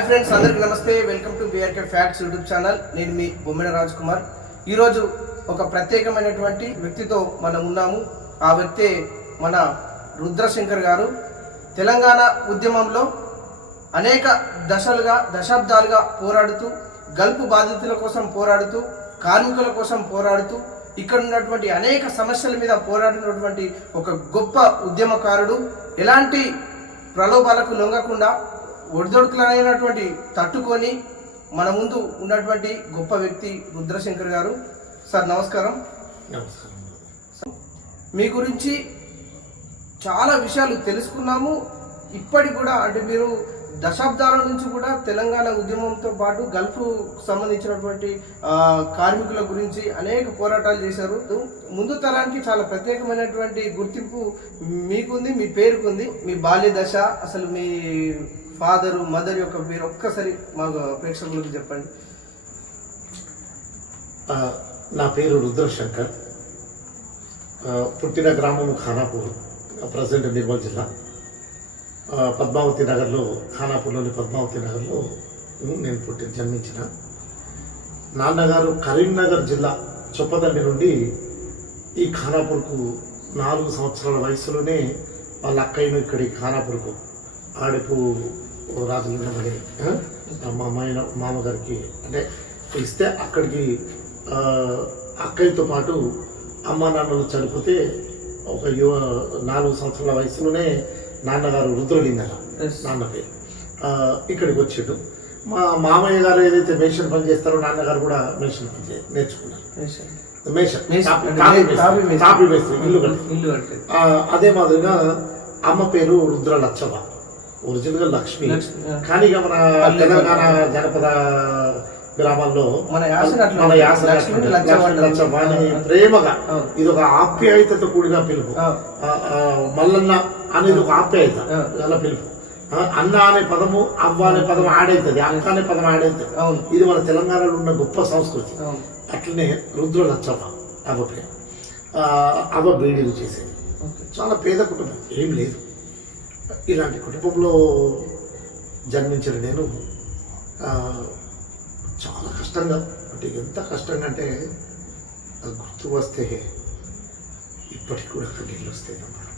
Hi friends, అందరికీ నమస్తే. Welcome to BRK facts YouTube channel. నేను మీ బొమ్మిన రాజ్ కుమార్. ఈరోజు ఒక ప్రత్యేకమైనటువంటి వ్యక్తితో మనం ఉన్నాము. ఆ వ్యక్తే మన రుద్రశంకర్ గారు. తెలంగాణ ఉద్యమంలో అనేక దశాబ్దాలుగా పోరాడుతూ, గల్ఫ్ బాధితుల కోసం పోరాడుతూ, కార్మికుల కోసం పోరాడుతూ, ఇక్కడ ఉన్నటువంటి అనేక సమస్యల మీద పోరాడినటువంటి ఒక గొప్ప ఉద్యమకారుడు. ఎలాంటి ప్రలోభాలకు లొంగకుండా ఒడిదొడుకులైనటువంటి తట్టుకొని మన ముందు ఉన్నటువంటి గొప్ప వ్యక్తి రుద్రశంకర్ గారు. సార్ నమస్కారం. మీ గురించి చాలా విషయాలు తెలుసుకున్నాము. ఇప్పటికి కూడా అంటే మీరు దశాబ్దాల నుంచి కూడా తెలంగాణ ఉద్యమంతో పాటు గల్ఫ్ సంబంధించినటువంటి కార్మికుల గురించి అనేక పోరాటాలు చేశారు. ముందు తరానికి చాలా ప్రత్యేకమైనటువంటి గుర్తింపు మీకుంది, మీ పేరుకుంది. మీ బాల్య దశ, అసలు మీ ఫాదరు మదర్ యొక్క పేరు ఒక్కసారి మాకు ప్రేక్షకులకు చెప్పండి. నా పేరు రుద్రశంకర్. పుట్టిన గ్రామం ఖానాపూర్, ప్రజెంట్ నిర్మల్ జిల్లా. పద్మావతి నగర్లో, ఖానాపూర్లోని పద్మావతి నగర్లో నేను జన్మించిన. నాన్నగారు కరీంనగర్ జిల్లా చొప్పదండి నుండి ఈ ఖానాపూర్కు 4 సంవత్సరాల వయసులోనే వాళ్ళ అక్కయ్యను ఇక్కడి ఖానాపూర్కు ఆడిపు రాజులున్నబడి మా మామగారికి అంటే ఇస్తే అక్కడికి అక్కయ్యతో పాటు అమ్మ నాన్నలు చనిపోతే ఒక 4 సంవత్సరాల వయసులోనే నాన్నగారు రుద్రలింగన నాన్న పేరు ఇక్కడికి వచ్చాడు. మా మామయ్య గారు ఏదైతే మేషన్ పని చేస్తారో నాన్నగారు కూడా మేషన్ పని నేర్చుకున్నారు. తాపి మేస్త్రి, ఇల్లు కట్టి. అదే మాదిరిగా అమ్మ పేరు రుద్ర లచ్చవ్వ, ఒరిజినల్ గా లక్ష్మి. కానీ ఇక మన తెలంగాణ జనపద గ్రామాల్లో మన యాస లచ్చవ్వ అని ప్రేమగా, ఇది ఒక ఆప్యాయతతో కూడిన పిలుపు. మల్లన్న అనేది ఒక ఆప్యాయత గల పిలుపు. అన్న అనే పదము, అవ్వ అనే పదం ఆడైతుంది, అక్క అనే పదం ఆడైతుంది. ఇది మన తెలంగాణలో ఉన్న గొప్ప సంస్కృతి. అట్లనే రుద్ర లచ్చవ్వ అవ్వ పేరు. అవ్వ బీడీలు చేసేది. చాలా పేద కుటుంబం, ఏం లేదు. ఇలాంటి కుటుంబంలో జన్మించిన నేను చాలా కష్టంగా, అంటే ఎంత కష్టంగా అంటే గుర్తు వస్తే ఇప్పటికి కూడా నీళ్ళు వస్తాయి అన్నమాట.